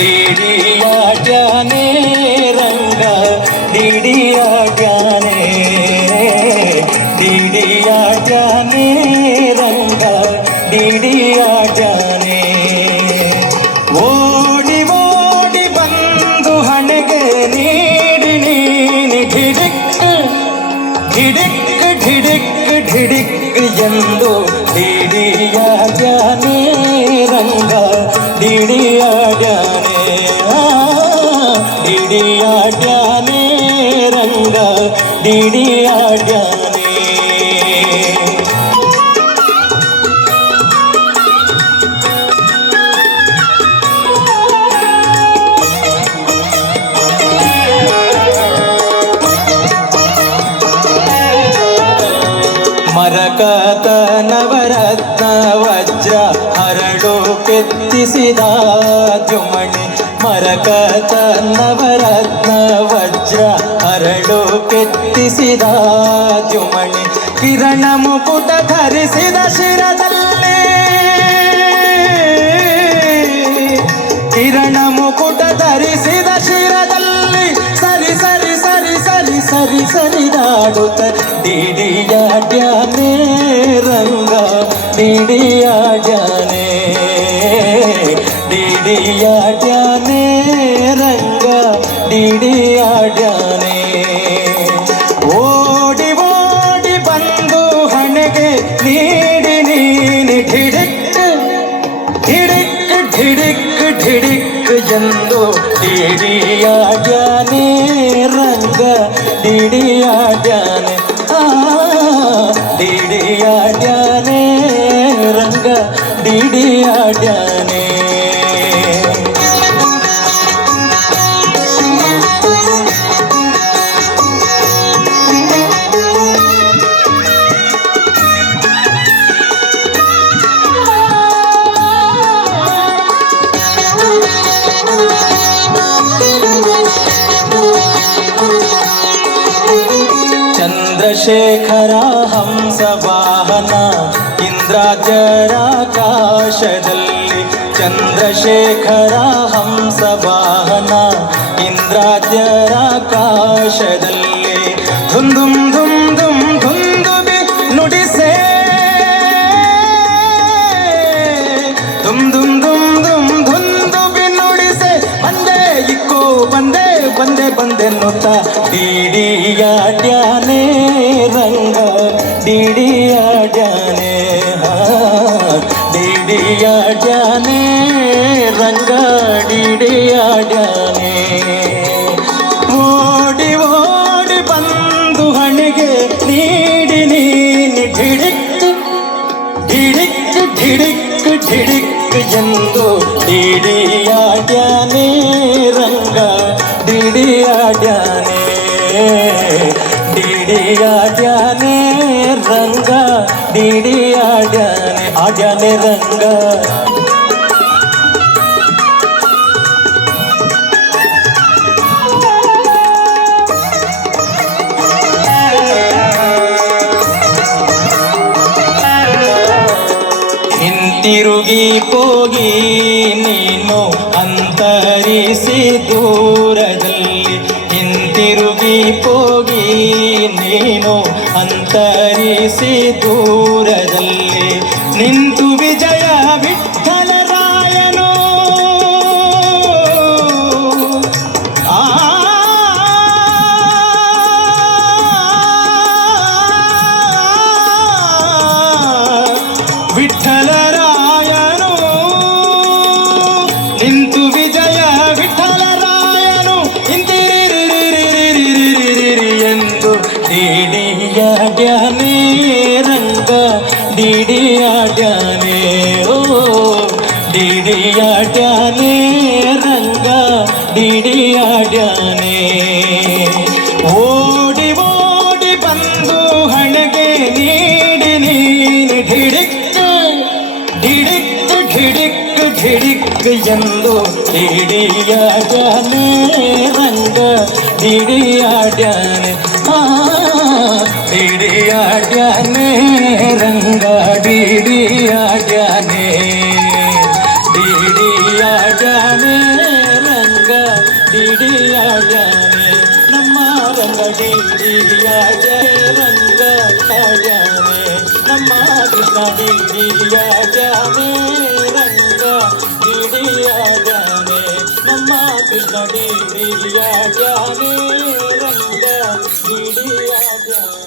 ഡിഡിയാറ്റാനേ രംഗ ഡിഡിയാറ്റാനേ ഡിഡിയാറ്റാനേ രംഗ ഡിഡിയാറ്റാനേ ഓടി ഓടി ബന്ധു ഹണകെ നീടി നീനി ഡിഡിക്ക് ഡിഡിക്ക് ഡിഡിക്ക് ഡിഡിക്ക് എന്തോ ഡിഡിയാറ്റാനേ രംഗ ಡಿಡಿಯಾಡ ಡಿಡಿಯಾಡ್ಯಾನೆ ರಂಗ ಡಿಡಿಯಾಡ್ಯಾನೆ ಮರಕತ ನವರತ್ನ ವಜ್ರ ಹರಡು ಕೆತ್ತಿಸಿದ ಜುಮಣಿ ಚನ್ನವರತ್ನ ನವರತ್ನ ವಜ್ರ ಹರಳು ಕೆತ್ತಿಸಿದ ಜುಮಣಿ ಕಿರಣ ಮುಕುಟ ಧರಿಸಿದ ಶಿರದಲ್ಲಿ. ಕಿರಣ ಮುಕುಟ ಧರಿಸಿದ ಶಿರದಲ್ಲಿ ಸರಿ ಸರಿ ಸರಿ ಸರಿ ಸರಿ ಸರಿದಾಡುತ್ತ ಡಿಡಿಯಾಡ್ಯಾನೆ ರಂಗ, ಡಿಡಿಯಾಡ್ಯಾನೆ ಡಿಡಿಯಾಡ್ಯಾನೆ ರಂಗ ಡಿಡಿಯಾಡ್ಯಾನೆ ಓಡಿ ಓಡಿ ಬಂದು ಹಣೆಗೆ ನೀಡಿ ನೀನಿ ಢಿಡಿಕ್ ಢಿಡಿಕ್ ಢಿಡಿಕ್ ಢಿಡಿಕ್ ಎಂದು ಡಿಡಿಯಾಡ್ಯಾನೆ ರಂಗ ಡಿಡಿಯಾಡ್ಯಾನೆ ಆ ಡಿಡಿಯಾಡ್ಯಾನೆ ರಂಗ ಡಿಡಿಯಾಡ್ಯಾನೆ ಚಂದ್ರಶೇಖರ ಹಂಸ ವಾಹನ ಇಂದ್ರಾಜರಾಕಾಶದಲ್ಲಿ ಚಂದ್ರಶೇಖರ ಹಂಸ ವಾಹನ ಇಂದ್ರಾಜರಾಕಾಶದಲ್ಲಿ ಧುಮ್ ಧುಮ್ ಧುಮ್ ಧುಮ್ ಧುಂದುಬಿ ನುಡಿಸೇ ದುಮ್ ಧುಂ ಧುಂ ದುಮ್ ಧುಂದುಬಿ ನುಡಿಸೆ. ಬಂದೆ ಇಕ್ಕೋ, ಬಂದೆ ಬಂದೆ ನುತ್ತ. ಡಿಡಿಯಾಡ್ಯಾನೆ ಡಿಡಿಯಾಡ್ಯಾನೆ ಹಾ ಡಿಡಿಯಾಡ್ಯಾನೆ ರಂಗ ಡಿಡಿಯಾಡ್ಯಾನೆ ಓಡಿ ಓಡಿ ಬಂದು ಹಣೆಗೆ ನೀಡಿ ನೀನಿ ಢಿಡಿಕ್ ಢಿಡಿಕ್ ಢಿಡಿಕ್ ಢಿಡಿಕ್ ಎಂದು ಡಿಡಿಯಾಡ್ಯಾನೆ ರಂಗ ಡಿಡಿಯಾಡ್ಯಾನೆ ಡಿಡಿಯಾಡ್ಯಾನೆ ರಂಗ ಡಿಡಿ ಆಡ್ಯಾನೆ ರಂಗ. ಹಿಂತಿರುಗಿ ಹೋಗಿ ನೀನು ಅಂತರಿಸಿ ದೂರದಲ್ಲಿ. ಹಿಂತಿರುಗಿ ಹೋಗಿ ಅಂತರಿಸಿ ದೂರದಲ್ಲಿ ನಿಂತು ವಿಜಯ ವಿಠಲರಾಯನೋ ഹിടിക്ക് എന്തോ ഇടിയാടാനേ രംഗ ഇടിയാടാനേ ആ ഇടിയാടാനേ രംഗ ഇടിയാടാനേ ഇടിയാടാനേ രംഗ ഇടിയാടാനേ നമ്മ രംഗ ഇടിയാടേ രംഗ ഇടിയാടാനേ നമ്മ കൃഷ്ണ ഇടിയാടാനേ डेरिया जाने मम्मा कृष्ण डेरिया जाने रंग डेरिया जाने